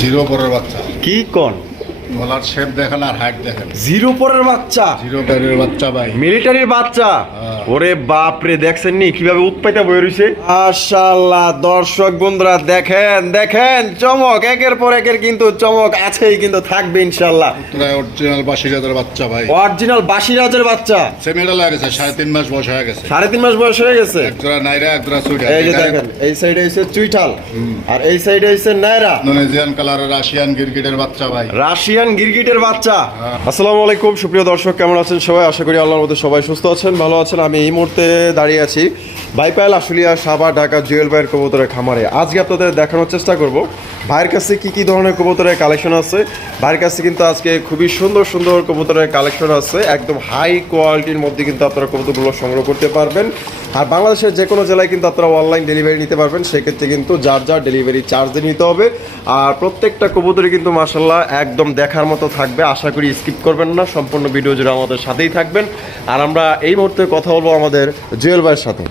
Zero পরের বাচ্চা। কি কোন? গলার শেপ দেখেন আর হাইট দেখেন। জিরো পরের বাচ্চা? জিরো পরের বাচ্চা ভাই। মিলিটারির বাচ্চা। ওরে বাপ রে দেখছেন নি কীভাবে উৎপাইতা বয়ে রইছে? মাশাআল্লাহ দর্শক বন্ধুরা দেখেন দেখেন চমক একের পর একের কিন্তু চমক আছেই কিন্তু থাকবে ইনশাআল্লাহ। অরিজিনাল বাসিরাদের বাচ্চা ভাই। অরিজিনাল বাসিরাজের বাচ্চা। সেমিটা লাগেছে সাড়ে তিন মাস বয়স হয়ে গেছে। সাড়ে তিন মাস বয়স হয়ে গেছে। এক জোড়া নাইরা এক জোড়া এই যে দেখেন এই সাইডে হইছে চুইঠাল। আর এই সাইডে হইছে নায়রা ইন্দোনেশিয়ান কালারের রাশিয়ান গিরগিটের বাচ্চা ভাই। রাশিয়ান গিরগিটের বাচ্চা। আসসালামু আলাইকুম সুপ্রিয় দর্শক কেমন আছেন সবাই? আশা করি আল্লাহর মধ্যে সবাই সুস্থ আছেন ভালো আছেন। আমি এই মুহূর্তে দাঁড়িয়ে আছি বাইপাইল আশুলিয়া, সাবা, ঢাকা, জুয়েল ভাইয়ের কবুতরের খামারে। আজকে আপনাদের দেখানোর চেষ্টা করব ভাইয়ের কাছে কি কি ধরনের কবুতরের কালেকশন আছে। ভাইয়ের কাছে কিন্তু আজকে খুবই সুন্দর সুন্দর কবুতরের কালেকশন আছে। একদম হাই কোয়ালিটির মধ্যে কিন্তু আপনারা কবুতরগুলো সংগ্রহ করতে পারবেন। আর বাংলাদেশের যে কোনো জেলায় কিন্তু আপনারা অনলাইন ডেলিভারি নিতে পারবেন। সেক্ষেত্রে কিন্তু যার যার ডেলিভারি চার্জ নিতে হবে। আর প্রত্যেকটা কবুতরই কিন্তু মাসাল্লাহ একদম দেখার মতো থাকবে। আশা করি স্কিপ করবেন না। সম্পূর্ণ ভিডিও জুড়ে আমাদের সাথেই থাকবেন। আর আমরা এই মুহূর্তে কথা বলব আমাদের জুয়েল ভাইয়ের সাথে।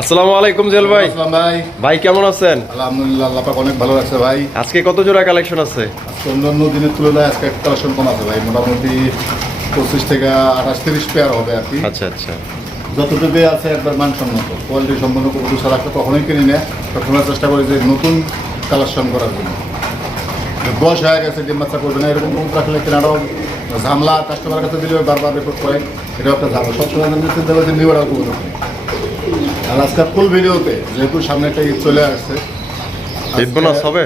আসসালামু আলাইকুম জুয়েল ভাই। ভাই। ভাই কেমন আছেন? আলহামদুলিল্লাহ আল্লাহ পাক অনেক ভালো আছে ভাই। আজকে কত জোড়া কালেকশন আছে? অন্যান্য দিনের তুলনায় আজকে কালেকশন কম আছে ভাই মোটামুটি পঁচিশ থেকে আঠাশ তিরিশ পেয়ার হবে আর কি। আচ্ছা আচ্ছা। যতটুকু আছে একবার মানসম্মত। কোয়ালিটি সম্পন্ন কবুতর ছাড়া কখনোই কিনি না। সবসময় চেষ্টা করি যে নতুন কালেকশন করার জন্য। বয়স হয়ে গেছে ডিম বাচ্চা করবে না এরকম রাখলে কেনাটাও ঝামলা কাস্টমারের কাছে দিলে বারবার রিপোর্ট করে। এটাও একটা ঝামলা। সবসময় আমি চিন্তা করছি নিউ অর্ডার আর আজকে ফুল ভিডিওতে যেহেতু সামনে একটা ঈদ চলে আসছে ঈদ বোনাস হবে?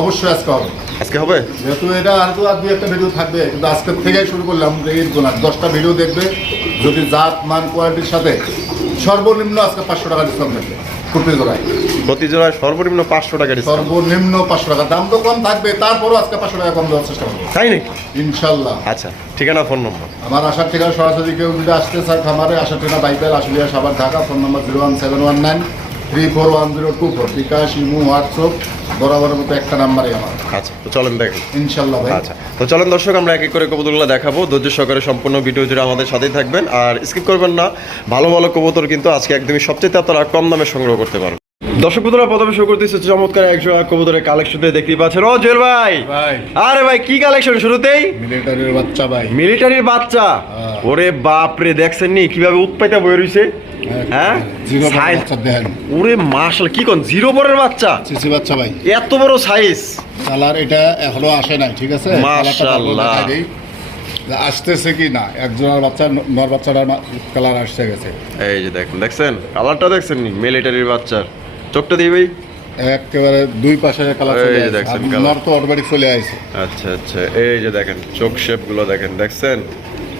অবশ্যই আজকে হবে। আজকে হবে? যেহেতু এটা আর তো আর দুই একটা ভিডিও থাকবে কিন্তু আজকের থেকেই শুরু করলাম যে ঈদ বোনাস দশটা ভিডিও দেখবে যদি জাত মান কোয়ালিটির সাথে সর্বনিম্ন আজকে পাঁচশো টাকা ডিসকাউন্ট থাকবে প্রতি জোড়ায়। প্রতি জোড়ায় সর্বনিম্ন পাঁচশো টাকা সর্বনিম্ন পাঁচশো টাকা। দাম তো কম থাকবে তারপরও আজকে পাঁচশো টাকা কম দেওয়ার চেষ্টা করব। তাই নাকি? ইনশাল্লাহ। আচ্ছা ঠিকানা ফোন নম্বর আমার আসার ঠিকানা সরাসরি কেউ যদি আসতে স্যার খামারে আসার ঠিকানা বাইপেল আসলিয়া সাবার Dhaka phone number zero one seven one nine three four one zero two four bKash imo WhatsApp বরাবরের মতো একটা নাম্বারই আমার। আচ্ছা তো চলেন দেখেন ইনশাল্লাহ ভাই। আচ্ছা তো চলেন দর্শক আমরা এক এক করে কবুতরগুলো দেখাবো। ধৈর্য সহকারে সম্পূর্ণ ভিডিও জুড়ে আমাদের সাথেই থাকবেন। আর স্কিপ করবেন না ভালো ভালো কবুতর কিন্তু আজকে একদমই সবচেয়ে আপনারা কম দামে সংগ্রহ করতে পারবেন। দর্শক বন্ধুরা প্রথমে শুরু করতেছে চমৎকার একশো কবুতরের কালেকশন দিয়ে দেখতেই পাচ্ছেন। ও জুয়েল ভাই! ভাই। আরে ভাই কি কালেকশন শুরুতেই? মিলিটারির বাচ্চা ভাই। মিলিটারির বাচ্চা? হ্যাঁ। ওরে বাপ রে দেখছেন নি কীভাবে উৎপাইতা বয়ে রইছে? হ্যাঁ? জিরো সাইজ বাচ্চা দেখেন ওরে মাশাল কি কোন? জিরো পরের বাচ্চা? সিসি বাচ্চা ভাই। এত বড় সাইজ কালার এটা এখনও আসে নাই ঠিক আছে? মাশাআল্লাহ। দেখাই দেই। যে আসতেছে কি না একজনের বাচ্চা নর বাচ্চাটার কালার গেছে। এই যে দেখেন দেখছেন? কালারটা দেখছেন নি? মিলিটারির বাচ্চার। চোখটা দিই ভাই। একেবারে দুই পাশে কালার চলে আসছে। নর তো অটোমেটিক চলে আসছে আচ্ছা আচ্ছা। এই যে দেখেন চোখ শেপগুলো দেখেন দেখছেন?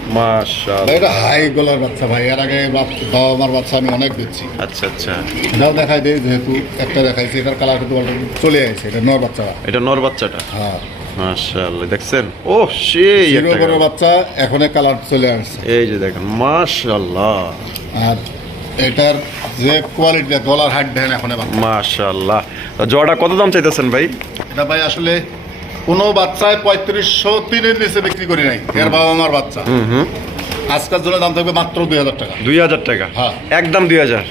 মাশাআল্লাহ। এটা হাই গলার বাচ্চা ভাই। এর আগে বাপ- বাবা মার বাচ্চা আমি অনেক দিচ্ছি। আচ্ছা আচ্ছা। এটাও দেখাই দেয় যেহেতু একটা দেখাইছি এটার কালার কিন্তু চলে আসছে। এটা নর বাচ্চা। এটা নর বাচ্চাটা? হ্যাঁ। মাশাআল্লাহ দেখছেন? ও সেই জিরো একটা বড় বাচ্চা এখন কালার চলে আসছে। এই যে দেখেন মাশাআল্লাহ। আর এটার যে কোয়ালিটি দেখেন এখন মাশাআল্লাহ। কত দাম চাইতেছেন ভাই? এটা ভাই আসলে কোনো বাচ্চায় পঁয়ত্রিশশো তিনের নিচে বিক্রি করি নাই। এর বাবা আমার বাচ্চা। আজকের জন্য দাম থাকবে মাত্র দুই হাজার টাকা। দুই হাজার টাকা? হ্যাঁ। একদম দুই হাজার?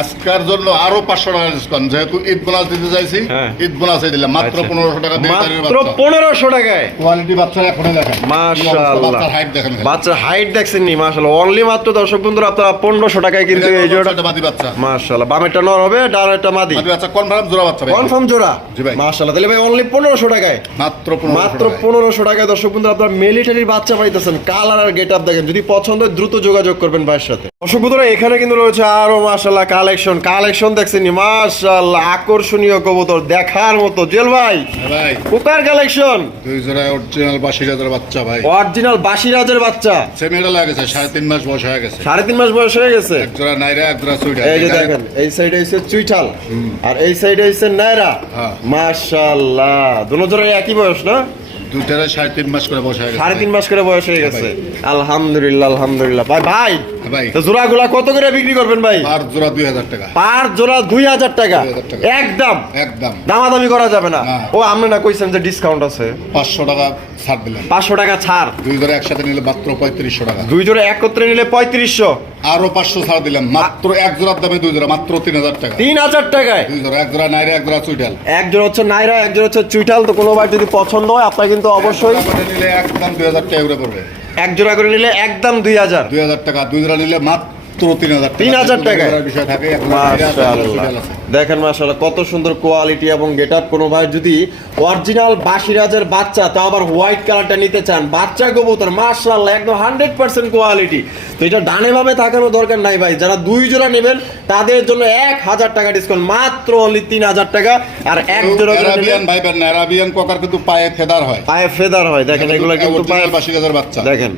আজকের জন্য আরও পাঁচশো টাকা ডিসকাউন্ট যেহেতু ঈদ বোনাস দিতে চাইছি হ্যাঁ। ঈদ বোনাসে দিলাম। মাত্র আচ্ছা। পনেরোশো টাকা মাত্র পনেরোশো টাকায়? কোয়ালিটি বাচ্চা এখনই দেখেন। মাশাআল্লাহ। হাইট দেখেন। বাচ্চার হাইট দেখছেন নি মাশাআল্লাহ। অনলি মাত্র দর্শক বন্ধুরা আপনারা পনেরোশো টাকায় কিন্তু এই জোড়াটা মাদি বাচ্চা। মাশাআল্লাহ। বামেরটা নর হবে ডানেরটা মাদি। মাদি বাচ্চা কনফার্ম জোড়া বাচ্চা কনফার্ম জোড়া? জি ভাই। মাশাআল্লাহ। তাহলে ভাই অনলি পনেরোশো টাকায়? মাত্র মাত্র পনেরোশো টাকায় দর্শক বন্ধুরা আপনার মিলিটারির বাচ্চা পাইতেছেন। কালার আর গেট আপ দেখেন। যদি পছন্দ হয় দ্রুত যোগাযোগ করবেন ভাইয়ের সাথে। দর্শক বন্ধুরা এখানে কিন্তু রয়েছে আরও মাশাআল্লাহ কালেকশন কালেকশন দেখছেন নি? মাশাআল্লাহ আকর্ষণীয় কবুতর দেখার মতো। জেল ভাই ভাই। কোকার কালেকশন দুই জোড়া অরিজিনাল বাচ্চা ভাই। অরিজিনাল বাচ্চা। সেমিটা লাগেছে সাড়ে তিন মাস বয়স হয়ে গেছে। সাড়ে তিন মাস বয়স হয়ে গেছে? এক জোড়া নাইরা এক জোড়া সুইডা এই যে দেখেন এই সাইডে হইছে চুইঠাল। আর এই সাইডে হইছে নায়রা হ্যাঁ। মাশাআল্লাহ দুনো জোড়াই একই বয়স না? দুটারে সাড়ে তিন মাস করে বসে গেছে সাড়ে তিন মাস করে বয়স হয়ে গেছে। আলহামদুলিল্লাহ আলহামদুলিল্লাহ। ভাই ভাই ভাই। জোড়াগুলা কত করে বিক্রি করবেন ভাই? জোড়া দুই হাজার টাকা। পার জোড়া দুই হাজার টাকা? 2000 একদম? একদম। দামাদামি করা যাবে না। ও আপনি না কইছেন যে ডিসকাউন্ট আছে? পাঁচশো টাকা ছাড় পাঁচশো টাকা ছাড়। দুই জোড়া একসাথে নিলে মাত্র পঁয়ত্রিশশো টাকা। দুই জোড়া একত্রে নিলে পঁয়ত্রিশশো। আরও পাঁচশো ছাড় দিলাম। মাত্র এক জোড়ার দামে দুই জোড়া মাত্র তিন হাজার টাকা। তিন হাজার টাকায়? দুই জোড়া এক জোড়া নাইরে এক জোড়া চুইটাল একজন হচ্ছে নাইরা একজন হচ্ছে চুইটাল তো কোনো যদি পছন্দ হয় আপনার কিন্তু অবশ্যই নিলে একদম দুই হাজার টাকা করে পড়বে। এক জোড়া করে নিলে একদম দুই হাজার। দুই হাজার টাকা দুই জোড়া নিলে মাত্র দেখেন মাশাআল্লাহ কত সুন্দর কোয়ালিটি এবং গেট আপ কোনো ভাই যদি অরিজিনাল বাসিরাজের বাচ্চা তো আবার হোয়াইট কালারটা নিতে চান বাচ্চা কবুতর মাশাআল্লাহ একদম হান্ড্রেড পার্সেন্ট কোয়ালিটি তো এটা ডানে ভাবে তাকানো দরকার নাই ভাই যারা দুই জোড়া নেবেন তাদের জন্য এক হাজার টাকা ডিসকাউন্ট মাত্র অনলি তিন হাজার টাকা আর এক জোড়া ভাই বেন না কোকার কিন্তু পায়ে ফেদার হয়। পায়ে ফেদার হয় দেখেন এগুলো কিন্তু পায়ে অরিজিনাল বাচ্চা। দেখেন।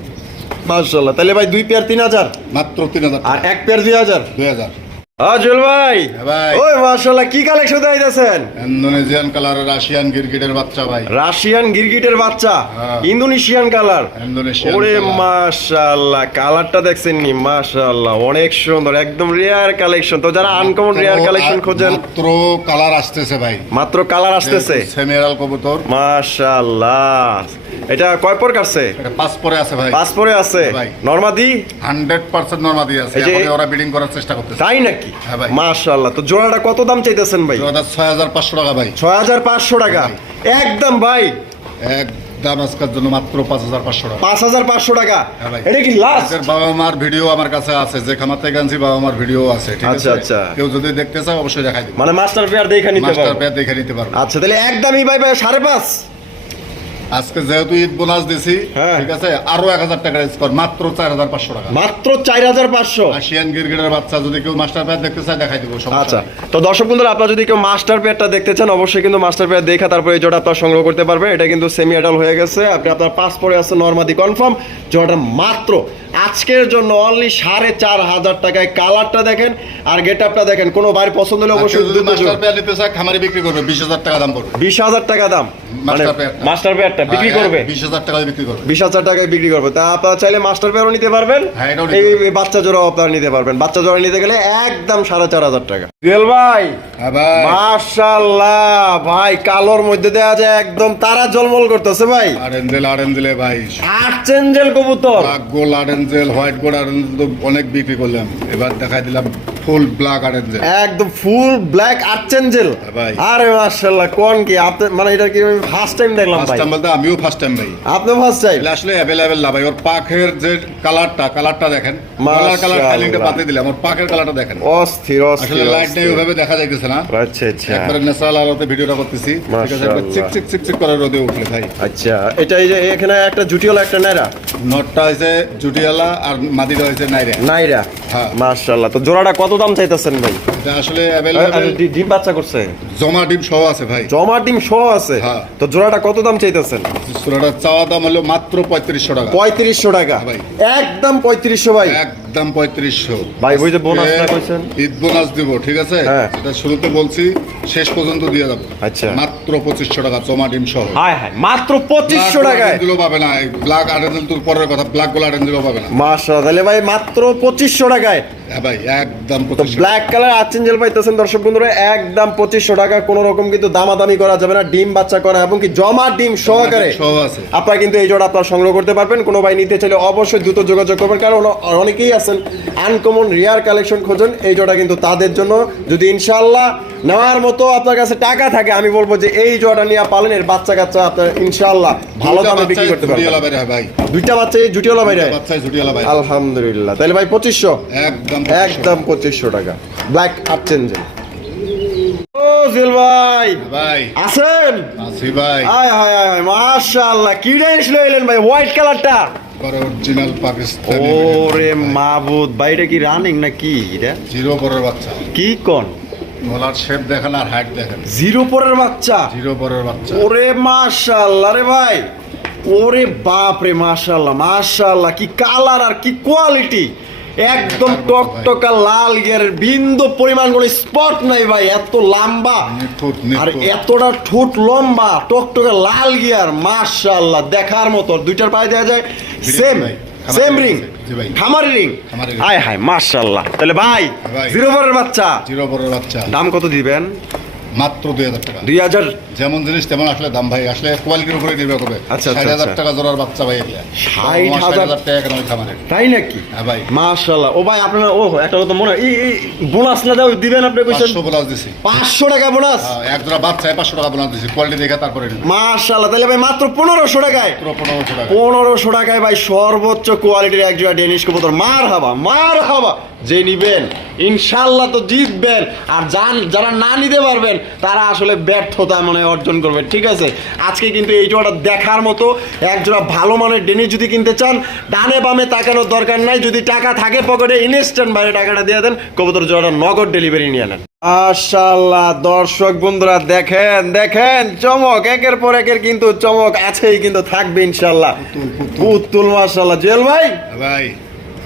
মাশাআল্লাহ। তাহলে ভাই দুই পেয়ার তিন হাজার? মাত্র তিন হাজার আর এক পেয়ার দুই হাজার? দুই হাজার। আজল ভাই। ভাই। ওই মাশাআল্লাহ কি কালেকশন দিতেছেন? ইন্দোনেশিয়ান কালার রাশিয়ান গিরগিটের বাচ্চা ভাই। রাশিয়ান গিরগিটের বাচ্চা। Indonesian colour? ইন্দোনেশিয়ান ওরে মাশাআল্লাহ কালারটা দেখছেন নি মাশাআল্লাহ অনেক সুন্দর একদম রেয়ার কালেকশন তো যারা আনকমন রেয়ার কালেকশন খোঁজেন মাত্র কালার আসতেছে ভাই। মাত্র কালার আসতেছে? সেমিরাল কবুতর। মাশাআল্লাহ। এটা কয় পর কাটছে পাঁচ পরে আছে ভাই। পাঁচ পরে আছে। নরমাদি? হান্ড্রেড পার্সেন্ট নর্মা আছে। এখন ওরা বিডিং করার চেষ্টা করতেছে। তাই নাকি? হ্যাঁ। মাশাআল্লাহ তো জোড়াটা কত দাম চাইতেছেন ভাই? ছয় হাজার পাঁচশো টাকা ভাই। ছয় হাজার পাঁচশো টাকা। একদম ভাই। একদম আজকের জন্য মাত্র পাঁচ হাজার পাঁচশো টাকা। পাঁচ হাজার পাঁচশো টাকা। হ্যাঁ এটা কি লাস্ট বাবা মার ভিডিও আমার কাছে আছে যে খামার থেকে বাবা মার ভিডিও আছে ঠিক আচ্ছা, আছে আচ্ছা। কেউ যদি দেখতে চায় অবশ্যই দেখাই দিবে। মানে মাস্টার পেয়ার দেখে নিতে মাস্টার পারব। পেয়ে দেখে নিতে পারবে। আচ্ছা তাহলে একদমই ভাই ভাই সাড়ে পাঁচ? আজকে যেহেতু ঈদ বোনাস দিছি হ্যাঁ। ঠিক আছে আরও এক হাজার টাকা স্কোর মাত্র চার হাজার পাঁচশো টাকা। মাত্র চার হাজার পাঁচশো? আসিয়ান গিরগিরের বাচ্চা যদি কেউ মাস্টার প্যাড দেখতে চায় দেখাই দেবো আচ্ছা তো দর্শক বন্ধুরা আপনারা যদি কেউ মাস্টার পেয়ারটা দেখতে চান অবশ্যই কিন্তু মাস্টার পেয়ার দেখা তারপরে এই জোড়া আপনারা সংগ্রহ করতে পারবেন। এটা কিন্তু সেমি অ্যাডাল হয়ে গেছে। আপনি আপনার পাসপোর্টে আছে নর্মাদি কনফার্ম জোড়াটা মাত্র আজকের জন্য অনলি সাড়ে চার হাজার টাকায় কালারটা দেখেন আর গেট আপটা দেখেন। কোনো বাড়ি পছন্দ হলে অবশ্যই যদি মাস্টার পেয়ে নিতে চায় খামারে বিক্রি করবে বিশ হাজার টাকা দাম পড়বে। বিশ হাজার টাকা দাম। মানে মাস্টার পেয়ারটা। বিক্রি হ্যাঁ, করবে? বিশ হাজার টাকা বিক্রি করবে। বিশ হাজার টাকায় বিক্রি করবে। তা আপনারা চাইলে মাস্টার পেয়ারও নিতে পারবেন। হ্যাঁ, নিতে এই বাচ্চা জোড়াও আপনারা নিতে পারবেন। বাচ্চা জোড়া নিতে গেলে একদম সাড়ে চার হাজার টাকা। জুয়েল ভাই হ্যাঁ মাশাল্লাহ ভাই কালোর মধ্যে দেয়া যায় একদম তারা জলমল করতেছে ভাই। আরেঞ্জেল আরেঞ্জেলে ভাই। আর্চেঞ্জেল কবুতর। ব্ল্যাক গোল্ড আরেঞ্জেল হোয়াইট তো অনেক বিক্রি করলাম। এবার দেখাই দিলাম ফুল ব্ল্যাক আরেঞ্জেল একদম ফুল ব্ল্যাক ভাই। আরে মাশাল্লাহ কোন কি? আপনি মানে এটা কি ফার্স্ট টাইম দেখলাম ফার্স্ট টাইম আমিও ফার্স্ট টাইম ভাই। আপনি ফার্স্ট টাইম আসলে অ্যাভেলেবেল না ভাই ওর পাখের যে কালারটা কালারটা দেখেন। কালার কালার মাশাআল্লাহ। দিলাম ওর পাখের কালারটা দেখেন। অস্থির আসলে লাইট নেই অস্থির। ওইভাবে দেখা যাইতেছে না। আচ্ছা আচ্ছা। একবারে ন্যাচারাল আলোতে ভিডিওটা করতেছি। ঠিক আছে একবার চিক চিক চিক চিক করে রোদে উঠলে ভাই। আচ্ছা এটা এই যে এখানে একটা জুটিওয়ালা একটা নাইরা নটটা হয়েছে জুটিয়ালা আর মাদিটা হয়েছে নাইরে নাইরা হ্যাঁ। মাশাআল্লাহ তো জোড়াটা কত দাম চাইতেছেন ভাই? এটা আসলে আরে, ডিম বাচ্চা করছে। জমা ডিম সহ আছে ভাই। জমা ডিম সহ আছে? হ্যাঁ। তো জোড়াটা কত দাম চাইতেছেন? সুরাটার চাওয়া দাম হলো মাত্র পঁয়ত্রিশশো টাকা। পঁয়ত্রিশশো টাকা। ভাই। একদম পঁয়ত্রিশশো ভাই। একদম পঁয়ত্রিশশো। ভাই, ওই যে না কইছেন? ঈদ বোনাস দিব ঠিক আছে? হ্যাঁ। এটা শুরুতে বলছি শেষ পর্যন্ত দিয়ে যাব আচ্ছা। মাত্র পঁচিশশো টাকা জমা ডিম সহ। হায় হায় মাত্র পঁচিশশো টাকায়। দিলেও পাবে না ব্ল্যাক আরেঞ্জেল তোর পরের কথা ব্ল্যাক গোল আরেঞ্জেলও পাবে না। মাসা তাহলে ভাই মাত্র পঁচিশশো টাকায়। হ্যাঁ ভাই একদম তো ব্ল্যাক কালার আর্চেঞ্জেল পাইতেছেন দর্শক বন্ধুরা একদম পঁচিশশো টাকা কোনো রকম কিন্তু দামাদামি করা যাবে না ডিম বাচ্চা করা এবং কি জমা ডিম সহকারে আপনারা কিন্তু এই জোড়া আপনারা সংগ্রহ করতে পারবেন। কোনো ভাই নিতে চাইলে অবশ্যই দ্রুত যোগাযোগ করবেন কারণ অনেকেই আছেন আনকমন রিয়ার কালেকশন খোঁজেন এই জোড়া কিন্তু তাদের জন্য। যদি ইনশাল্লাহ নেওয়ার মতো আপনার কাছে টাকা থাকে আমি বলব যে এই জোড়াটা নিয়ে পালেন এর বাচ্চা কাচ্চা আপনার ইনশাল্লাহ ভালো দামে বিক্রি করতে পারবেন। দুইটা বাচ্চা জুটিওয়ালা বাইরে? আলহামদুলিল্লাহ। তাহলে ভাই পঁচিশশো? একদম একদম পঁচিশশো টাকা। ব্ল্যাক জুয়েল ভাই। ভাই। আছেন? আসি ভাই। আয় হায় হায় হায় মাশাআল্লাহ কি লইলেন ভাই হোয়াইট কালারটা? অরিজিনাল পাকিস্তানি ওরে মাবুদ ভাই এটা কি রানিং না কি এটা? জিরো পরের বাচ্চা। কি কোন? গলার শেপ দেখেন আর হাইট দেখেন। জিরো পরের বাচ্চা? জিরো পরের বাচ্চা। ওরে মাশাআল্লাহ রে ভাই ওরে বাপ রে মাশাআল্লাহ মাশাআল্লাহ কি কালার আর কি কোয়ালিটি একদম টকটকা লাল গিয়ারের বিন্দু পরিমাণ কোনো স্পট নাই ভাই এত লম্বা। আর এতটা ঠোঁট লম্বা টকটকে লাল গিয়ার মাশাআল্লাহ দেখার মতো। দুইটার পায়ে দেওয়া যায়। সেম সেম রিং খামারি রিং আয় হায় মাশাআল্লাহ। তাহলে ভাই। জিরো পরের বাচ্চা। জিরো পরের বাচ্চা। দাম কত দিবেন? মাত্র দুই হাজার টাকা। দুই হাজার? যেমন জিনিস তেমন আসলে দাম ভাই আসলে কোয়ালিটির উপরে নির্ভর করবে। আচ্ছা, ষাট হাজার আচ্ছা। টাকা জোড়ার বাচ্চা ভাই এগুলা ষাট হাজার- টাকা কেন খামারে? তাই নাকি? হ্যাঁ ভাই। মাশাল্লাহ ও ভাই আপনারা ও একটা কথা মনে হয় এই বোনাস না দাও দিবেন আপনি কইছেন? বোনাস দিছি। পাঁচশো টাকা বোনাস হ্যাঁ, এক জোড়া বাচ্চায় পাঁচশো টাকা বোনাস দিছি। কোয়ালিটি দেখে তারপরে মাশাল্লাহ তাহলে ভাই মাত্র পনেরোশো টাকায়? পনেরোশো পনেরোশো টাকায় ভাই সর্বোচ্চ কোয়ালিটির এক জোড়া ডেনিশ কবুতর। মার হাবা মার হাবা। যে নিবেন ইনশাল্লাহ তো জিতবেন। আর যান যারা না নিতে পারবেন তারা আসলে ব্যর্থতা মনে অর্জন করবেন ঠিক আছে? আজকে কিন্তু এই জোড়াটা দেখার মতো এক জোড়া ভালো মানের ডেনিশ যদি কিনতে চান ডানে বামে তাকানোর দরকার নাই যদি টাকা থাকে পকেটে ইনস্ট্যান্ট বাইরে টাকাটা দিয়ে দেন কবুতর জোড়াটা নগদ ডেলিভারি নিয়ে নেন। মাশাল্লাহ দর্শক বন্ধুরা দেখেন দেখেন চমক একের পর একের কিন্তু চমক আছেই কিন্তু থাকবে ইনশাল্লাহ পুতুল, মাশাল্লাহ জুয়েল ভাই? ভাই।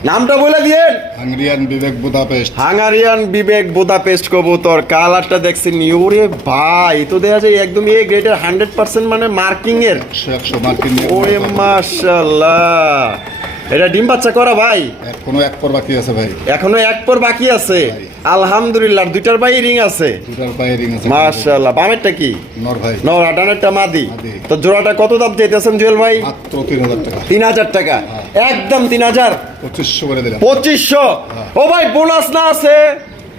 নামটা বলে দিয়ে হাঙ্গেরিয়ান বিবেক বুদাপেস্ট। হাঙ্গারিয়ান বিবেক বুদাপেস্ট কবুতর কালারটা দেখছেন ইউরে ভাই তো দেখা যায় একদম এ গ্রেটের হান্ড্রেড পার্সেন্ট মানে মার্কিং এর। একশো মার্কিং ওরে মাশাল্লাহ এটা ডিম বাচ্চা করা ভাই। এখনও এক পর বাকি আছে ভাই। এখনও এক পর বাকি আছে। আলহামদুলিল্লাহ দুইটার ভাই রিং আছে। দুইটার বাই রিং আছে। মাশাআল্লাহ বামেরটা কি? নর ভাই। নর আটানেরটা মাদি। তো জোড়াটা কত দাম চাইতেছেন জুয়েল ভাই? মাত্র তিন হাজার টাকা। তিন হাজার টাকা। একদম তিন হাজার। পঁচিশশো করে দিলাম। 2500 ও ভাই বোনাস না আছে।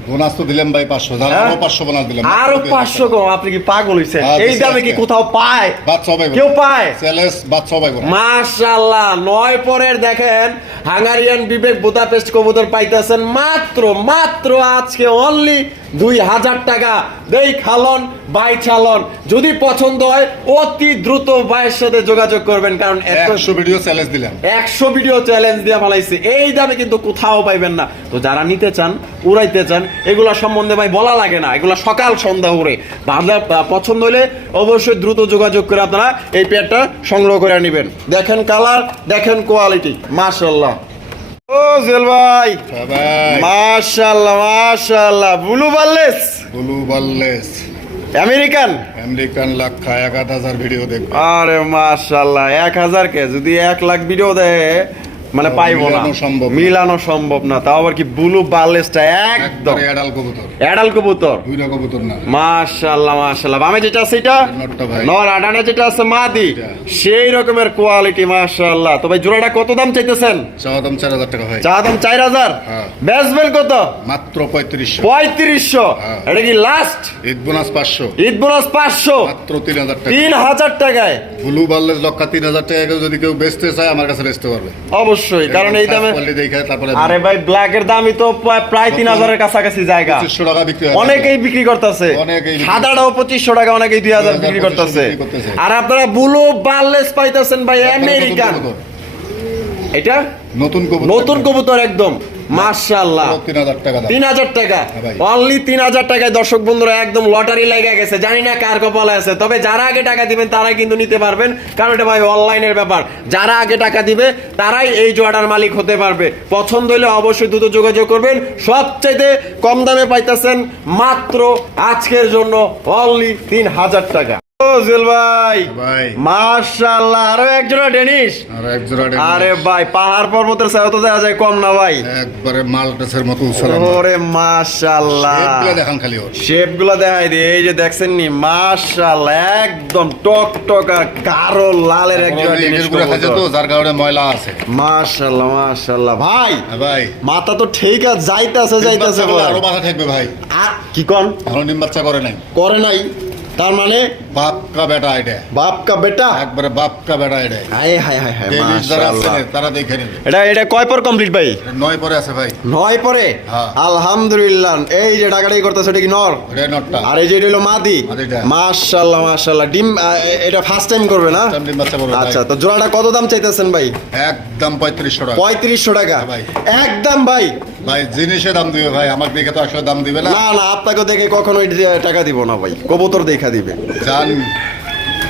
বোনাস তো দিলাম ভাই পাঁচশো হ্যাঁ? আরও পাঁচশো বোনাস দিলাম। আরও পাঁচশো কম আপনি কি পাগল হ্যাঁ, এই দামে কি কোথাও পায়? বাচ্চা কেউ পায়? বাচ্চা নয় পরের দেখেন হাঙ্গারিয়ান বিবেক বুদাপেস্ট কবুতর পাইতেছেন মাত্র মাত্র আজকে অনলি দুই হাজার টাকা দেই খালন বাই চালন। যদি পছন্দ হয় অতি দ্রুত বাইয়ের সাথে যোগাযোগ করবেন কারণ একশো ভিডিও চ্যালেঞ্জ দিলাম। একশো ভিডিও চ্যালেঞ্জ দিয়ে ফেলাইছে। এই দামে কিন্তু কোথাও পাইবেন না। তো যারা নিতে চান উড়াইতে চান এগুলা সম্বন্ধে ভাই বলা লাগে না। এগুলা সকাল সন্ধ্যা উড়ে। বাংলা পছন্দ হলে অবশ্যই দ্রুত যোগাযোগ করে আপনারা এই পেয়ারটা সংগ্রহ করে নেবেন। দেখেন কালার দেখেন কোয়ালিটি মাশাল্লাহ ও জেল ভাই। মাশাল্লাহ ব্লু বাল্লেস? ব্লু বাল্লেস। আমেরিকান? আমেরিকান লাখ এক হাজার ভিডিও দেখবে। আরে মাশাল্লাহ এক হাজার কে? যদি এক লাখ ভিডিও দেয় মানে পাইবো না। মিলানো সম্ভব না। মিলানো সম্ভব না। তাও আবার কি ব্লু বার্লেসটা? একদম। এডাল কবুতর। অ্যাডাল কবুতর। দুইটা কবুতর না। মাশাল্লাহ মাশাল্লাহ বামে যেটা আছে এটা? নর আডানে যেটা আছে মাদি। সেই রকমের কোয়ালিটি মাশাল্লাহ তো ভাই জোড়াটা কত দাম চাইতেছেন? চাওয়া দাম চার হাজার টাকা ভাই। চা দাম চার হাজার? হ্যাঁ। বেসবেল কত? মাত্র পঁয়ত্রিশশো। পঁয়ত্রিশশো। হ্যাঁ। এটা কি লাস্ট ঈদ বোনাস পাঁচশো। ঈদ বোনাস পাঁচশো। মাত্র তিন হাজার টাকা। তিন হাজার টাকায়। ব্লু লক্ষা তিন হাজার টাকা যদি কেউ বেচতে চায় আমার কাছে বেচতে পারবে। অবশ্যই। কারণ এই দামে আরে ভাই ব্ল্যাকের দামই তো প্রায়- তিন হাজারের কাছাকাছি জায়গা। অনেকেই বিক্রি করতেছে। সাদাটাও পঁচিশশো টাকা অনেকেই দুই হাজার বিক্রি করতেছে। আর আপনারা ব্লু বার্লেস পাইতেছেন ভাই আমেরিকান এটা? নতুন কবুতর। নতুন কবুতর একদম। টাকা হ্যাঁ অনলি তিন হাজার টাকায় দর্শক বন্ধুরা একদম লটারি লেগে গেছে। জানি না কার কপালে আছে। তবে যারা আগে টাকা দিবেন তারাই কিন্তু নিতে পারবেন। কারণ এটা ভাই অনলাইনের ব্যাপার। যারা আগে টাকা দিবে তারাই এই জোয়াটার মালিক হতে পারবে। পছন্দ হলে অবশ্যই দ্রুত যোগাযোগ করবেন। সবচাইতে কম দামে পাইতেছেন মাত্র আজকের জন্য অনলি তিন হাজার টাকা। ও ভাই ভাই। মাশাল্লাহ আরও একজোড়া ডেনিস আর এক জোড়া ডেনিস। আরে ভাই পাহাড় পর্বতের সাথে তো দেখা যায় কম না ভাই। একবারে মালটেসের মতো উচ্চারণ ওরে মাশাল্লাহ শেপগুলো দেখান খালি ওর। শেপ দেখাই দিয়ে এই যে দেখছেন নি মাশাল্লাহ একদম টক টক আর গাঢ় লালের তো যার কারণে ময়লা আছে। ভাই হ্যাঁ ভাই। মাথা তো ঠিক আছে যাইতাছে যাইতাছে ভাই। আরও মাথা থাকবে ভাই। আর কি কন? এখন ডিম বাচ্চা করে নাই। করে নাই? তার মানে বাপ কা বেটা এটা। বাপ কা বেটা? একবারে বাপ কা বেটা এটা। হায় হায় হায় হায় মাশাল্লাহ তারা দেখে নেবে। এটা এটা কয় পর কমপ্লিট ভাই? নয় পরে আছে ভাই। নয় পরে? হ্যাঁ। আলহামদুলিল্লাহ। এই যে টাকাটাই করতেছে এটা কি নর? রে নটটা। আর এই যে এটা হলো মাদি? মাদিটা। মাশাল্লাহ মাশাল্লাহ ডিম এটা ফার্স্ট টাইম করবে না? আচ্ছা তো জোড়াটা কত দাম চাইতেছেন ভাই? একদম পঁয়ত্রিশশো টাকা। পঁয়ত্রিশশো টাকা। ভাই। একদম ভাই। ভাই জিনিসের দাম দিবে ভাই আমাকে দেখে তো আসলে দাম দিবে না। না না আপনাকে দেখে কখনোই টাকা দিব না ভাই কবুতর দেখা দিবে। জান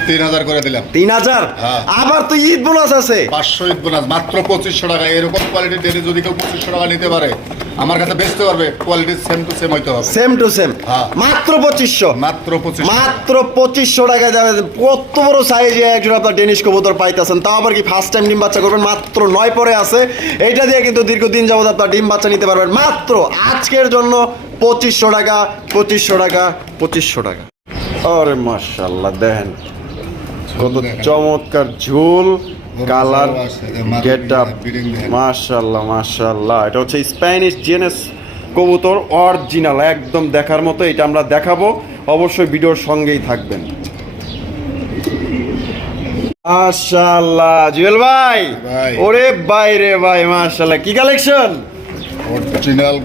তিন হাজার করে দিলাম। তিন হাজার? হ্যাঁ। আবার তো ঈদ বোনাস আছে। পাঁচশো ঈদ বোনাস মাত্র পঁচিশশো টাকা এরকম কোয়ালিটির ডেলি যদি কেউ পঁচিশশো টাকা নিতে পারে আমার কাছে বেচতে পারবে কোয়ালিটি সেম টু সেম হইতে হবে। Same to same. মাত্র পঁচিশশো। মাত্র পঁচিশ মাত্র পঁচিশশো টাকায় দেবেন কত বড় সাইজে একজন আপনার ডেনিশ কবুতর পাইতেছেন তাও আবার কি ফার্স্ট টাইম ডিম বাচ্চা করবেন? মাত্র নয় পরে আছে। এইটা দিয়ে কিন্তু দীর্ঘদিন যাবত আপনার ডিম বাচ্চা নিতে পারবেন। মাত্র আজকের জন্য পঁচিশশো টাকা পঁচিশশো টাকা পঁচিশশো টাকা। আরে মার্শাল্লাহ দেখেন। কত চমৎকার ঝুল। কালার গেট আপ মার্শাল্লাহ মার্শাল্লাহ এটা হচ্ছে স্প্যানিশ জেনেস কবুতর অরিজিনাল একদম দেখার মতো। এটা আমরা দেখাবো। অবশ্যই ভিডিওর সঙ্গেই থাকবেন। মাশাআল্লাহ। জুয়েল ভাই। ওরে ভাই রে ভাই মাশাআল্লাহ। কি কালেকশন অরিজিনাল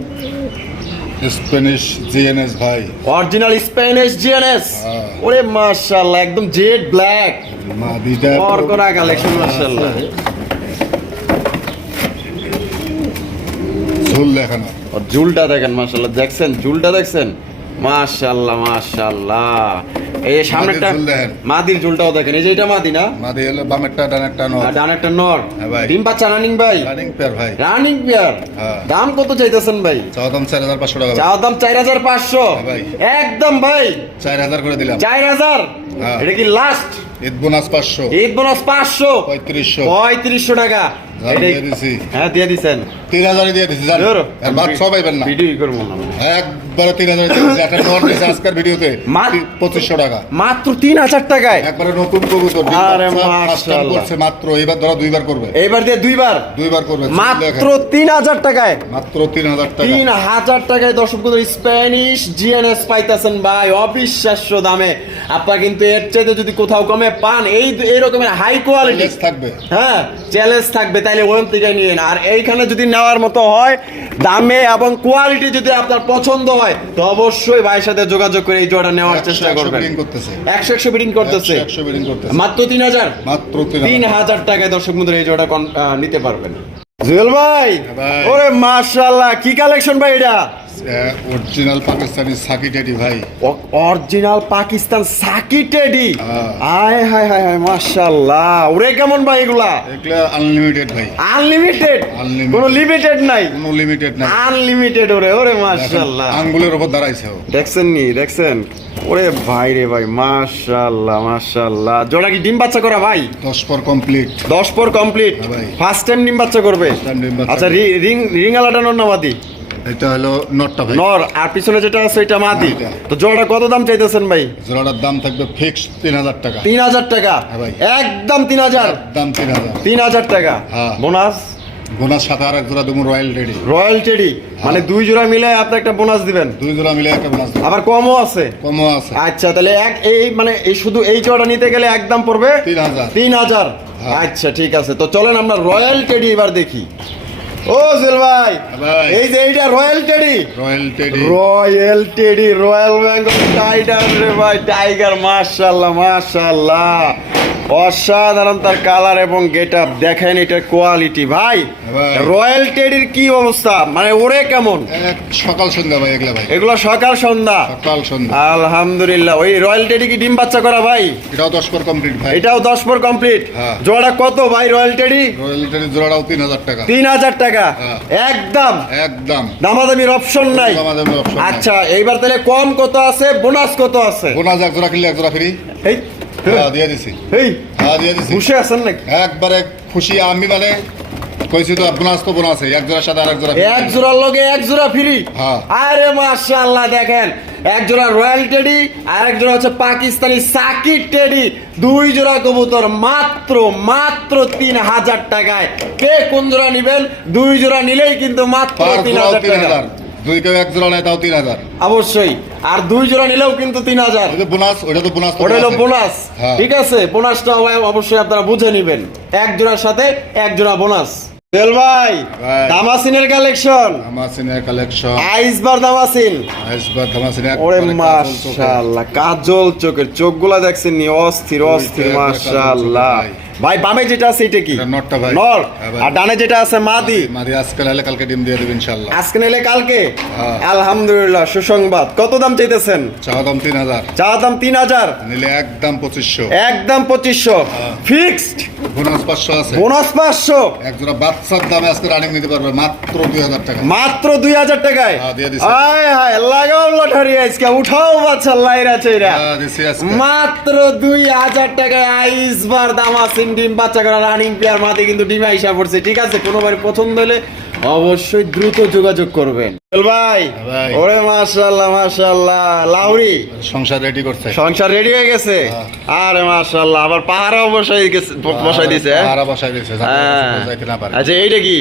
স্প্যানিশ জিএনএস ভাই অরিজিনাল স্প্যানিশ জিএনএস। ওরে মাশাআল্লাহ একদম জেড ব্ল্যাক মা করা। কালেকশন মাশাআল্লাহ। ঝুল দেখেন। আর ঝুলটা দেখেন মাশাআল্লাহ। দেখছেন? ঝুলটা দেখছেন? মাশাআল্লাহ মাশাআল্লাহ। এই যে সামনেরটা মাদির ঝুলটাও দেখেন। এই যে এটা মাদি না? মাদি হলো বামেরটা ডানেরটা নয় আর ডান একটা নর। হ্যাঁ ডিম পাচ্ছা রানিং ভাই। রানিং পেয়ার ভাই। রানিং পেয়ার হ্যাঁ। দাম কত চাইতেছেন ভাই? চাওয়া দাম চার হাজার পাঁচশো টাকা। ভাই। চাওয়ার দাম চার হাজার পাঁচশো। হ্যাঁ ভাই। একদম ভাই। চার হাজার করে দিলাম। চার হাজার। হ্যাঁ। এটা কি লাস্ট ঈদ বোনাস পাঁচশো। ঈদ বোনাস পাঁচশো। পঁয়ত্রিশশো। পঁয়ত্রিশশো টাকা। হ্যাঁ দিয়ে দিছেন। তিন হাজারই দিয়ে দিচ্ছি জান আর বাদ সব পাইবেন না। ভিডিও করব না একবারে তিন হাজার একটা নোট দিয়েছে আজকের ভিডিওতে পঁচিশশো টাকা। মাত্র তিন হাজার টাকায়? একবারে নতুন কবুতর আরে বাচ্চা, first time মাশাআল্লাহ। করছে মাত্র এবার ধরো দুইবার করবে। এইবার দিয়ে দুইবার? দুইবার করবে মাত্র তিন হাজার টাকায়? মাত্র তিন হাজার টাকা। তিন হাজার টাকায় দর্শক স্প্যানিশ জিএনএস পাইতেছেন ভাই অবিশ্বাস্য দামে। আপনার কিন্তু এর চাইতে যদি কোথাও কমে পান। এই এই রকমের হাই কোয়ালিটি থাকবে। হ্যাঁ চ্যালেঞ্জ থাকবে। তাইলে ওখান থেকে নিয়ে আর এইখানে যদি নেওয়ার মতো হয় দামে এবং কোয়ালিটি যদি আপনার পছন্দ হয় তো অবশ্যই ভাইয়ের সাথে যোগাযোগ করে এই জোড়া নেওয়ার চেষ্টা করবেন। একশো একশো বিডিং করতেছে। মাত্র তিন হাজার? মাত্র তিন হাজার। টাকায় দর্শক বন্ধুরা এই জোড়া নিতে পারবেন। জুয়েল ভাই ভাই। ওরে মাশাআল্লাহ কি কালেকশন ভাই এটা? অরিজিনাল পাকিস্তানি সাকি টেডি ভাই। অরিজিনাল পাকিস্তান সাকি টেডি? হ্যাঁ। আয় হায় হায় হায় মাশাআল্লাহ। ওরে কেমন ভাই এগুলা? এগুলা আনলিমিটেড ভাই। আনলিমিটেড. কোনো লিমিটেড নাই? কোনো লিমিটেড নাই। আনলিমিটেড ওরে ওরে মাশাআল্লাহ। আঙ্গুলের উপর দাঁড়াইছে দেখছেন নি দেখছেন? ওরে ভাই রে ভাই মাশাআল্লাহ মাশাআল্লাহ। জোড়া কি ডিম বাচ্চা করা ভাই? দশ পর কমপ্লিট দশ পর কমপ্লিট হ্যাঁ ভাই। ফার্স্ট টাইম ডিম বাচ্চা করবে? আচ্ছা রি- রিং আলাটা নর না মাদি? এটা হলো নটটা ভাই। নর আর পিছনে যেটা আছে এটা মাদি? তো জোড়াটা কত দাম চাইতেছেন ভাই? জোড়াটার দাম থাকবে ফিক্স তিন হাজার টাকা। তিন হাজার টাকা? হ্যাঁ ভাই। একদম তিন হাজার। দাম তিন হাজার। তিন হাজার টাকা? হ্যাঁ। বোনাস? বোনাস সাথে আর এক জোড়া দেবো রয়্যাল রেডি রয়্যাল টেডি মানে দুই জোড়া মিলে আপনি একটা বোনাস দিবেন? দুই জোড়া মিলে একটা বোনাস আবার কমও আছে? কমও আছে। আচ্ছা তাহলে এক এই মানে এই শুধু এই জোড়া নিতে গেলে একদম পড়বে? তিন হাজার। তিন হাজার। হ্যাঁ। আচ্ছা ঠিক আছে। তো চলেন আমরা রয়্যাল টেডি এবার দেখি। ও জেল ভাই ভাই। এই যে এইটা royal teddy royal teddy royal teddy royal Bengal tiger রে ভাই টাইগার মাশাআল্লাহ মাশাআল্লাহ। অসাধারণ তার কালার এবং গেট আপ দেখেন এটার কোয়ালিটি ভাই। রয়্যাল টেডির কি অবস্থা? মানে ওরে কেমন? সকাল সন্ধ্যা ভাই এগুলা ভাই। এগুলো সকাল সন্ধ্যা। সকাল সন্ধ্যা। আলহামদুলিল্লাহ। ওই রয়্যাল টেডি কি ডিম বাচ্চা করা ভাই? এটাও দশ পর কমপ্লিট ভাই। এটাও দশ পর কমপ্লিট হ্যাঁ। জোড়া কত ভাই রয়্যাল টেডি রয়্যাল টেডি জোড়াটাও তিন হাজার টাকা। তিন হাজার টাকা। হ্যাঁ। একদম। একদম। দামাদামির অপশন নাই। আচ্ছা এইবার তাহলে কম কত আছে? বোনাস কত আছে? বোনাস এক জোড়া কিনলে এক জোড়া ফ্রি এই হ্যাঁ। দিয়ে দিছি। এই হ্যাঁ দিয়ে দিছি। বসে আছেন নাকি? একবারে খুশি আমি মানে কইছি তো বোনাস তো বোনাস এক জোড়ার সাথে আর জোড়া free। এক জোড়ার লগে এক জোড়া ফ্রি হ্যাঁ। আরে মাশাআল্লাহ দেখেন এক জোড়া রয়্যাল টেডি আর এক জোড়া হচ্ছে পাকিস্তানি সাকিব টেডি। দুই জোড়া কবুতর মাত্র মাত্র তিন হাজার টাকায়। কে কোন জোড়া নিবেন? দুই জোড়া নিলেই কিন্তু মাত্র তিন হাজার টাকা। দুই কেউ এক জোড়া নেয় তাও তিন হাজার। অবশ্যই। আর দুই জোড়া নিলেও কিন্তু তিন হাজার। বোনাস ওটা তো বোনাস ওটা হলো বোনাস। হ্যাঁ। ঠিক আছে বোনাসটা অবশ্যই আপনারা বুঝে নেবেন। এক জোড়ার সাথে এক জোড়া বোনাস। তেল ভাই ভাই। দামাসিনের কালেকশন। ধামাসিনের কালেকশন। আইসবার দামাসিন। আইসবার ধামাসিনের ওরে কাজল চোখে। মাশাআল্লাহ কাজল চোখের। চোখগুলা দেখছেন নি অস্থির অস্থির মাশাআল্লাহ। ভাই। বামে যেটা আছে এটা কি? নটটা ভাই। নর হ্যাঁ আর ডানে যেটা আছে মাদি? মাদি আজকাল হলে কালকে ডিম দিয়ে দেবে ইনশাল্লাহ আজকে নিলে কালকে? হ্যাঁ। আলহামদুলিল্লাহ সুসংবাদ। কত দাম চাইতেছেন? চাওয়া দাম তিন হাজার। চা দাম তিন হাজার? নিলে একদম পঁচিশশো। একদম পঁচিশশো। হ্যাঁ। ফিক্সড? বোনাস পাঁচশো আছে। বোনাস পাঁচশো? এক জোড়া বাচ্চার দামে আজকে রানিং নিতে পারবে মাত্র দুই হাজার টাকা। মাত্র দুই হাজার টাকায়? হ্যাঁ, দিয়ে দিছি। আয় হায় লাগাও লটারি আজকে। উঠাও বাচ্চা লাইরা চেরা হ্যাঁ, দিছি আজকে। মাত্র দুই হাজার টাকায় আইস বার দাম আছে ডিম বাচ্চা করা রানিং প্লেয়ার মাঝে কিন্তু ডিমে আইসা পড়ছে। ঠিক আছে কোনোবার পছন্দ হলে অবশ্যই দ্রুত যোগাযোগ করবেন। ভাই। ওরে মাশাআল্লাহ মাশাআল্লাহ। লাউরি সংসার রেডি করছে। সংসার রেডি হয়ে গেছে। আরে মাশাআল্লাহ আবার পাহাড়াও বসাই গেছে বসাই দিছে? বসাই দিছে যাইতে না পারে। আচ্ছা এইটা কি?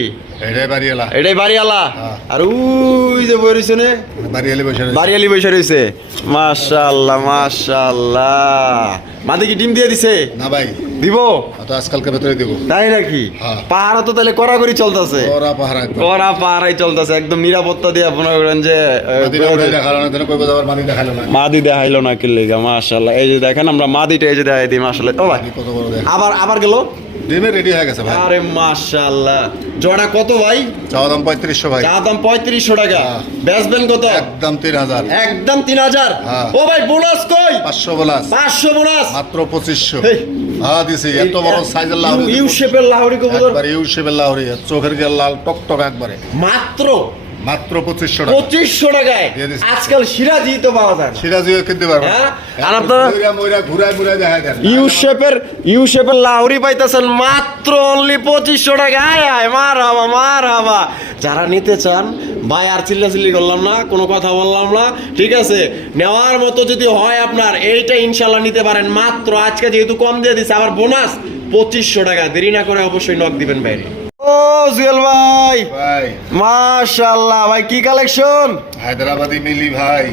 এটাই বাড়ি এটাই বাড়িওয়ালা? হ্যাঁ। আর যে নে? বসে রয়েছে। বাড়িয়ালি বসে রয়েছে মাশাআল্লাহ মাশাআল্লাহ। মাদি কি ডিম দিয়ে দিছে? না ভাই। দিব? তো আজকালকে ভেতরে দেবো। তাই নাকি? হ্যাঁ। পাহাড় তো তাহলে কড়াকড়ি চলতেছে। কড়া পাহাড়াই চলতেছে একদম নিরাপত্তা দিয়ে মনে করেন যে মাদি দেখাইলো না কি লেগা মাশাআল্লাহ। এই যে দেখেন আমরা মাদিটা এই যে দেখাই দিই মাশাআল্লাহ। ও ভাই। আবার আবার গেল? ডিমে রেডি হয়ে গেছে ভাই। আরে মাশাআল্লাহ। জোড়া কত ভাই? দাম পঁয়ত্রিশশো ভাই। চা দাম পঁয়ত্রিশশো টাকা। হ্যাঁ। বেচবেন কত? একদম তিন হাজার। একদম তিন হাজার। হ্যাঁ। ও ভাই বোনাস কই? পাঁচশো বোনাস। পাঁচশো বোনাস। মাত্র পঁচিশশো। হেই। হ্যাঁ দিছি এত বড় সাইজের লাহরি ইউ শেপের লাহরি কবুতর। একবারে ইউ শেপের লাহরি চোখের গিয়ে লাল টক টক একবারে। মাত্র মাত্র পঁচিশশো পঁচিশশো টাকায়? আজকাল সিরাজি তো পাওয়া যায়। সিরাজিও কিনতে পারবেন হ্যাঁ? আর আপনারা- ঘুরায় ঘুরায় দেখা দেন ইউ শেপের ইউ শেপের লাহরি পাইতেছেন মাত্র অনলি পঁচিশশো টাকা আয় মার হাবা মার হাবা। যারা নিতে চান ভাই আর চিল্লা চিল্লি করলাম না কোনো কথা বললাম না। ঠিক আছে নেওয়ার মতো যদি হয় আপনার এইটা ইনশাল্লাহ নিতে পারেন। মাত্র আজকে যেহেতু কম দিয়ে দিচ্ছে আবার বোনাস পঁচিশশো টাকা। দেরি না করে অবশ্যই নক দিবেন বাইরে। জুয়েল ভাই। ভাই। মাশাআল্লাহ ভাই কি কালেকশন হায়দ্রাবাদি মিলি ভাই।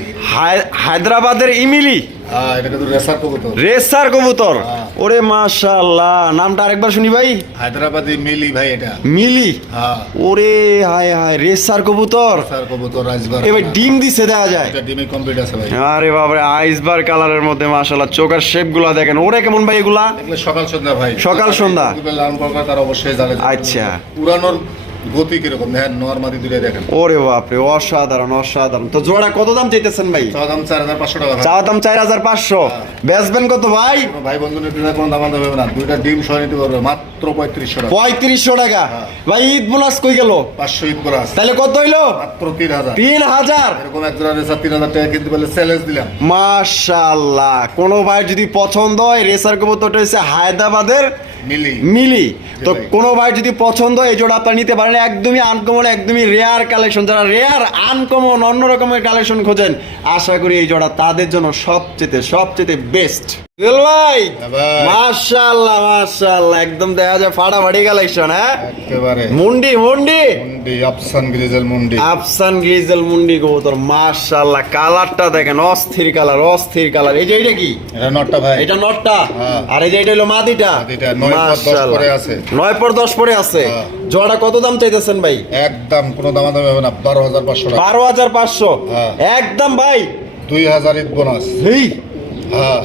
হায়দ্রাবাদের ইমিলি। রেসার কবুতর। রেসার কবুতর? হ্যাঁ। ওরে মাশাআল্লাহ নামটা আরেকবার শুনি ভাই। হায়দ্রাবাদি মিলি ভাই এটা। মিলি? হ্যাঁ। ওরে হায় হায় রেসার কবুতর। রেসার কবুতর রাজবার এবার ডিম দিছে দেখা যায়। ডিমে কমপ্লিট আছে ভাই। আরে বাবারে আইসবার কালারের মধ্যে মাশাআল্লাহ চোখের শেপগুলা দেখেন। ওরে কেমন ভাই এগুলা? সকাল সন্ধ্যা ভাই। সকাল সন্ধ্যা। তার অবশ্যই আচ্ছা। পুরানোর গতি কীরকম? দেখেন। ওরে বাপরে অসাধারণ অসাধারণ। তো জোড়া কত দাম চাইতেছেন ভাই? চাওয়া দাম চার হাজার পাঁচশো টাকা। চাওয়া দাম চার হাজার পাঁচশো। বেচবেন কত ভাই? ভাই বন্ধু কোনো দাম হবে না। দুইটা ডিম সহ নিতে পারবে মাত্র পঁয়ত্রিশশো টাকা। পঁয়ত্রিশশো টাকা। হ্যাঁ। ভাই ঈদ বোনাস কই গেল? পাঁচশো ঈদ আছে তাহলে কত হইল? মাত্র তিন হাজার। তিন হাজার? এরকম এক জোড়া রেসার তিন হাজার টাকা কিনতে পারলে দিলাম। মাশাআল্লাহ। কোনো ভাই যদি পছন্দ হয় রেসার কবুতরটা হচ্ছে হায়দ্রাবাদের মিলি। মিলি। তো কোনো ভাই যদি পছন্দ এই জোড়া আপনার নিতে পারেন। একদমই আনকমন একদমই রেয়ার কালেকশন যারা রেয়ার আনকমন অন্য রকমের কালেকশন খোঁজেন আশা করি এই জোড়া তাদের জন্য সবচেয়ে সবচেয়ে বেস্ট ভাই হ্যাঁ ভাই। মাশাআল্লাহ মাশাআল্লাহ একদম দেখা যায় ফাটাফাটি কালেকশন হ্যাঁ? একেবারে। মুন্ডি মুন্ডি? মুন্ডি আফসান গ্রিজেল মুন্ডি। আফসান গ্রিজেল মুন্ডি কবুতর মাশাআল্লাহ কালারটা দেখেন অস্থির কালার অস্থির কালার। এই যে এটা কি? এটা নটটা ভাই। এটা নটটা? হ্যাঁ। আর এই যে এটা হলো মাদিটা? মাদিটা, নয় পর দশ মাশাআল্লাহ। পরে আছে। নয় পর দশ পরে আছে। হ্যাঁ। জোড়া কত দাম চাইতেছেন ভাই? একদম কোনো দাম দাম হবে না বারো হাজার পাঁচশো টাকা। বারো হাজার পাঁচশো? হ্যাঁ। একদম ভাই। দুই হাজার ঈদ বোনাস এই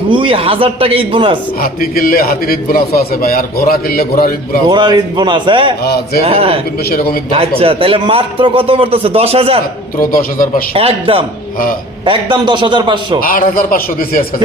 দুই হাজার টাকা ঈদ বোনাস। হাতি কিনলে হাতির ঈদ বোনাস আছে ভাই আর ঘোড়া কিনলে ঘোড়ার ঈদ বোনাস ঘোড়ার ঈদ বোনাস হ্যাঁ? হ্যাঁ যে হ্যাঁ। কিনবে সেরকম ঈদ আচ্ছা তাহলে মাত্র কত পড়তেছে? দশ হাজার? মাত্র দশ হাজার পাঁচশো। একদম। হ্যাঁ। একদম দশ হাজার পাঁচশো। আট হাজার পাঁচশো দিছি আজকে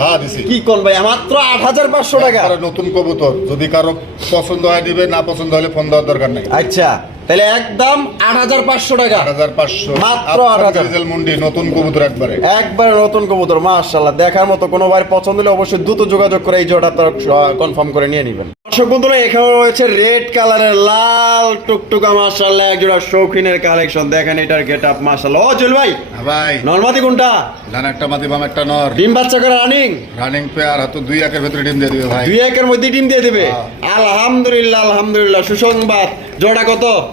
হ্যাঁ দিছি। কি কোন ভাই মাত্র আট হাজার পাঁচশো টাকা? নতুন কবুতর যদি কারও পছন্দ হয় নিবে না পছন্দ হলে ফোন দেওয়ার দরকার নেই। আচ্ছা। তাহলে একদম আট হাজার পাঁচশো টাকা। আট হাজার পাঁচশো। মাত্র আট হাজার। মুন্ডি নতুন কবুতর একবারে। একবার নতুন কবুতর মাশাআল্লাহ। দেখার মতো কোনো ভাই পছন্দ হলে অবশ্যই দ্রুত যোগাযোগ করে এই জোড়া আপনারা কনফার্ম করে নিয়ে নেবেন। দর্শক বন্ধুরা এখানে রয়েছে রেড কালারের লাল টুকটুকা মাশাআল্লাহ এক জোড়া শৌখিনের কালেকশন দেখেন এটার গেট আপ মাশাআল্লাহ। ও জুল ভাই হ্যাঁ ভাই। নর্মাদি কোনটা? ডান একটা মাদি বাম একটা নর। ডিম বাচ্চা করে রানিং রানিং পেয়ার হয়তো দুই একের ভেতরে ডিম দিয়ে দিবে ভাই। দুই একের মধ্যে ডিম দিয়ে দেবে? হ্যাঁ। আলহামদুলিল্লাহ আলহামদুলিল্লাহ। সুসংবাদ। জোড়া কত?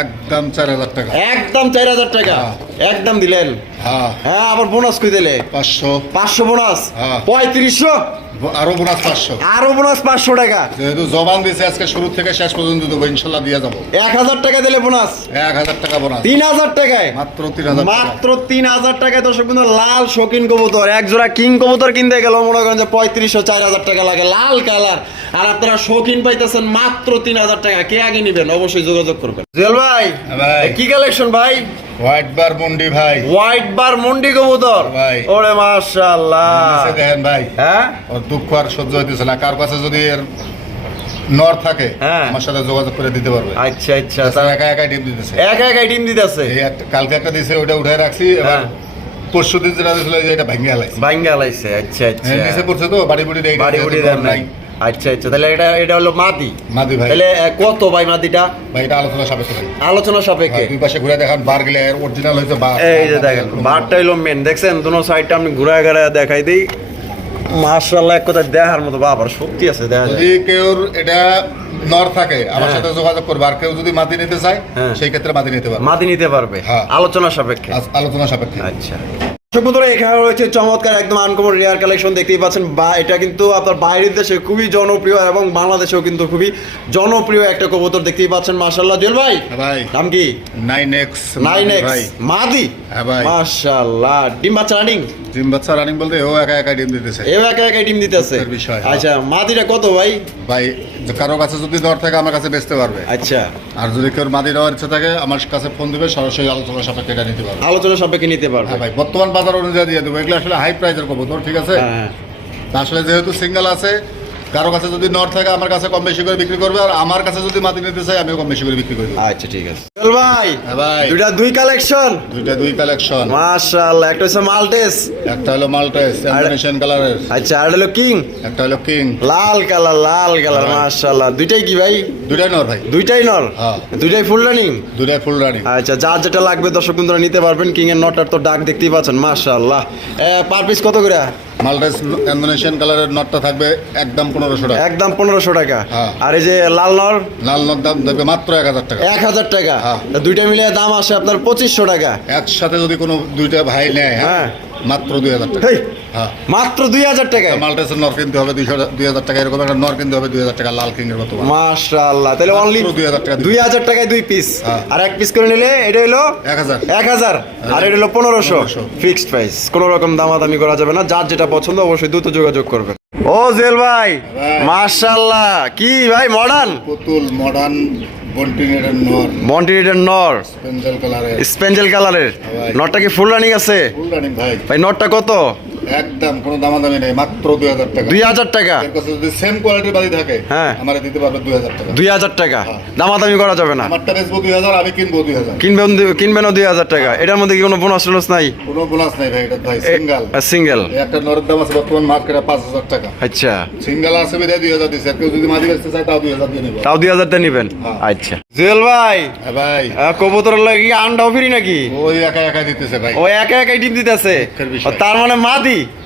একদম চার হাজার টাকা। একদম চার হাজার টাকা। হ্যাঁ। একদম দিলেন? হ্যাঁ। হ্যাঁ আবার বোনাস কই দিলে? পাঁচশো। পাঁচশো বোনাস হ্যাঁ। পঁয়ত্রিশশো? আরও বোনাস পাঁচশো। আরও বোনাস পাঁচশো টাকা। যেহেতু জবান দিয়েছে আজকে শুরু থেকে শেষ পর্যন্ত দেবো ইনশাল্লাহ দিয়ে যাব। এক হাজার টাকা দিলে বোনাস এক হাজার টাকা বোনাস তিন হাজার টাকায়? মাত্র তিন হাজার মাত্র তিন হাজার টাকায় দর্শক কিন্তু লাল শৌখিন কবুতর এক জোড়া কিং কবুতর কিনতে গেল। মনে করেন যে পঁয়ত্রিশশো চার হাজার টাকা লাগে লাল কালার আর আপনারা শৌখিন পাইতেছেন মাত্র তিন হাজার টাকা। কে আগে নিবেন? অবশ্যই যোগাযোগ করবেন। জুয়েল ভাই। হ্যাঁ ভাই। কি কালেকশন ভাই? হোয়াইট বার মন্ডি ভাই। হোয়াইট বার মন্ডি কবুতর। ভাই। ওরে মাশাআল্লাহ। দেখেন ভাই। হ্যাঁ? ওর দুঃখ আর সহ্য হইতেছে না। কার কাছে যদি এর নর থাকে হ্যাঁ। আমার সাথে যোগাযোগ করে দিতে পারবে। আচ্ছা আচ্ছা। তার একা একাই ডিম দিতেছে। একা একাই টিম দিতেছে? কালকে একটা দিছে ওটা উঠে রাখছি। এবার হ্যাঁ। পরশু দিন যেটা এটা ভাঙ্গা লাইছে। আচ্ছা আচ্ছা হ্যাঁ, নিচে পড়ছে তো বাড়ি বুড়ি দেয় বাড়ি বুড়ি দেন নাই। আচ্ছা আচ্ছা তাহলে এটা এটা হলো মাদি। মাদি ভাই। তাহলে কত ভাই মাদিটা? ভাই এটা আলোচনা সাপেক্ষে আলোচনা সাপেক্ষে। হ্যাঁ, দুই পাশে ঘুরে দেখান বার গেলে অরিজিনাল বার। এই যে দেখেন বারটা হইল মেন দেখছেন দুনো সাইডটা আপনি ঘুরায় ঘুরায় দেখাই দিই। মার্শাল্লাহ এক কথা দেখার মতো বাবার শক্তি আছে দেখা যদি কেউ এটা নর থাকে আমার হ্যাঁ। সাথে যোগাযোগ করবে। আর কেউ যদি মাটি নিতে চায় হ্যাঁ। সেই ক্ষেত্রে মাটি নিতে পারবে। মাদি নিতে পারবে। আলোচনা সাপেক্ষে। আলোচনা সাপেক্ষে। আচ্ছা। সুপুত্র এখানে রয়েছে চমৎকার একদম আনকমন রেয়ার কালেকশন দেখতেই পাচ্ছেন। বা এটা কিন্তু আপনার বাইরের দেশে খুবই জনপ্রিয় এবং বাংলাদেশেও কিন্তু খুবই জনপ্রিয় একটা কবুতর দেখতেই পাচ্ছেন মাশাল্লাহ জুয়েল ভাই হ্যাঁ ভাই। নাম কি? নাইন এক্স নাইন এক্স মাদি হ্যাঁ মাশাল্লাহ ডিম বাচ্চা রানিং জিম বাচ্চা রানিং বলতে ও একা একা ডিম দিতেছে। এও একা একা ডিম দিতেছে? বিষয়, হ্যাঁ। আচ্ছা মাদিটা কত ভাই? ভাই কারও কাছে যদি দর থাকে আমার কাছে বেচতে পারবে। আচ্ছা। আর যদি কেউ মাদি নেওয়ার ইচ্ছা থাকে আমার কাছে ফোন দিবে সরাসরি আলোচনা সাপেক্ষে এটা নিতে পারবে। আলোচনা সাপেক্ষে নিতে পারবে। ভাই বর্তমান বাজার অনুযায়ী দিয়ে দেবো। এগুলো আসলে হাই প্রাইসের কবুতর ঠিক আছে? হ্যাঁ। আসলে যেহেতু সিঙ্গেল আছে কারও কাছে যদি নর থাকে আমার কাছে কম বেশি করে বিক্রি করবে আর আমার কাছে যদি মাটি নিতে চাই আমিও কম বেশি করে বিক্রি করব। আচ্ছা ঠিক আছে। চল ভাই হ্যাঁ ভাই। দুইটা দুই কালেকশন দুইটা দুই কালেকশন মাশাআল্লাহ একটা হচ্ছে মাল্টেস একটা হলো মাল্টাইস ইন্দোনেশিয়ান কালারের আচ্ছা আর হলো কিং একটা হলো কিং লাল কালার লাল কালার হ্যাঁ। মাশাআল্লাহ। দুইটাই কি ভাই? দুইটাই নর ভাই। দুইটাই নর? হ্যাঁ। দুইটাই ফুল রানিং দুইটাই ফুল রানিং আচ্ছা যার যেটা লাগবে দর্শক বন্ধুরা নিতে পারবেন। কিং এর নটার তো ডাক দেখতেই পাচ্ছেন মাশাআল্লাহ। পার পিস কত করে? মাল্টাইস ইন্দোনেশিয়ান কালারের নটটা থাকবে একদম পনেরোশো টাকা। একদম পনেরোশো টাকা। হ্যাঁ। আর এই যে লাল নর? লাল নর দাম থাকবে মাত্র এক হাজার টাকা। এক হাজার টাকা। হ্যাঁ। দুইটা মিলিয়ে দাম আসে আপনার পঁচিশশো টাকা। একসাথে যদি কোনো দুইটা ভাই নেয় হ্যাঁ। হ্যাঁ। মাত্র দুই হাজার টাকা। হ্যাঁ। মাত্র দুই হাজার টাকায়? মাল্টাইসের নর কিনতে হবে দুইশো দুই হাজার টাকা এরকম একটা নর কিনতে হবে দুই হাজার টাকা লাল কিংয়ের মতো মাশাআল্লাহ তাহলে অনলি 2000 টাকা দুই হাজার টাকায় দুই পিস হ্যাঁ। আর এক পিস করে নিলে এটা হলো এক হাজার। এক হাজার। আর এটা হলো পনেরোশো 1500 ফিক্সড প্রাইস কোনো রকম দামাদামি করা যাবে না যার যেটা পছন্দ অবশ্যই দ্রুত যোগাযোগ করবেন। ও জেল ভাই ভাই। মাশাআল্লাহ কি ভাই মডার্ন পুতুল মডার্ন বন্টিনেটের নর স্পেঞ্জেল কালারের নটটা কি ফুল রানিং আছে? ফুল রানিং ভাই। ভাই নটটা কত? একদম কোনো দামাদামি নেই মাত্র দুই হাজার টাকা। দুই হাজার টাকা? এর কাছে যদি সেম কোয়ালিটির বাড়ি থাকে হ্যাঁ। আমার দিতে পারবে দুই হাজার টাকা। দুই হাজার টাকা? হ্যাঁ। দামাদামি করা যাবে না। আমারটা বেচবো দুই হাজার আমি কিনবো দুই হাজার। কিনবেন কিনবেনও দুই হাজার টাকা। এটার মধ্যে কি কোনো বোনাস টোনাস নাই? কোনো বোনাস নাই ভাই এটা ভাই সিঙ্গেল সিঙ্গেল একটা নরের দাম আছে বর্তমান মার্কেটে পাঁচ হাজার টাকা। আচ্ছা। সিঙ্গেল আছে বিদায় দুই হাজার দিচ্ছে আর কেউ যদি বেচতে চায় তাও দুই হাজার দিয়ে নেব। তাও দুই হাজার দিয়ে নিবেন? হ্যাঁ। আচ্ছা। জুয়েল ভাই। হ্যাঁ ভাই। কবুতর লাগি আন্ডাও ফ্রি নাকি? ওই একা একা দিতেছে ভাই। ও একা একাই ডিম দিতেছে? তার মানে মাদি? মাদি ভাই,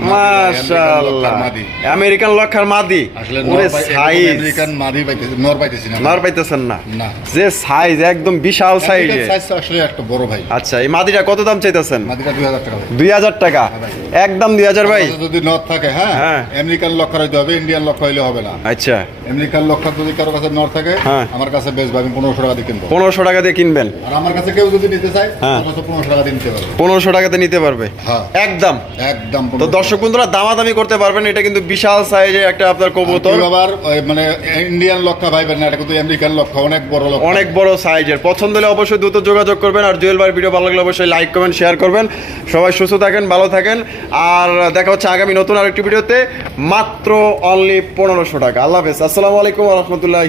মাশাআল্লাহ। আমেরিকান লক্ষার মাদি। আমেরিকান লক্ষার মাদি। আসলে ওরে নর পাই- এরকম সাইজ আমেরিকান মাদি পাইতেছি নর পাইতেছি নর পাইতেছেন না। না। যে সাইজ একদম বিশাল সাইজে সাইজ আসলে একটা বড় ভাই। আচ্ছা এই মাদিটা কত দাম চাইতেছেন? মাদিটা দুই হাজার টাকা ভাই। দুই হাজার টাকা। একদম দুই হাজার ভাই। যদি নর থাকে হ্যাঁ? হ্যাঁ। আমেরিকান লক্ষার হইতে হবে ইন্ডিয়ান লক্ষ হইলে হবে না। আচ্ছা। আমেরিকান লক্ষার যদি কারও কাছে নর থাকে হ্যাঁ। আমার কাছে বেচবো আমি পনেরোশো টাকা দিয়ে কিনবো। পনেরোশো টাকা দিয়ে কিনবেন। আর আমার কাছে কেউ যদি নিতে চায় হ্যাঁ। অন্তত পনেরোশো টাকা দিয়ে নিতে পারবে। পনেরোশো টাকাতে নিতে পারবে। হ্যাঁ। একদম। একদম তো দর্শক বন্ধুরা দামাদামি করতে পারবেন এটা কিন্তু বিশাল সাইজের একটা আপনার কবুতর। আবার মানে ইন্ডিয়ান লক্ষা ভাইবেন না এটা কিন্তু আমেরিকান লক্ষা অনেক বড় লক্ষা। অনেক বড় সাইজের পছন্দ হলে অবশ্যই দ্রুত যোগাযোগ করবেন আর জুয়েল ভাই ভিডিও ভালো লাগলে অবশ্যই লাইক করবেন শেয়ার করবেন। সবাই সুস্থ থাকেন ভালো থাকেন। আর দেখা হচ্ছে আগামী নতুন আরেকটি ভিডিওতে মাত্র অনলি পনেরোশো টাকা। আল্লাহ হাফেজ। আসসালামু আলাইকুম রহমতুল্লাহ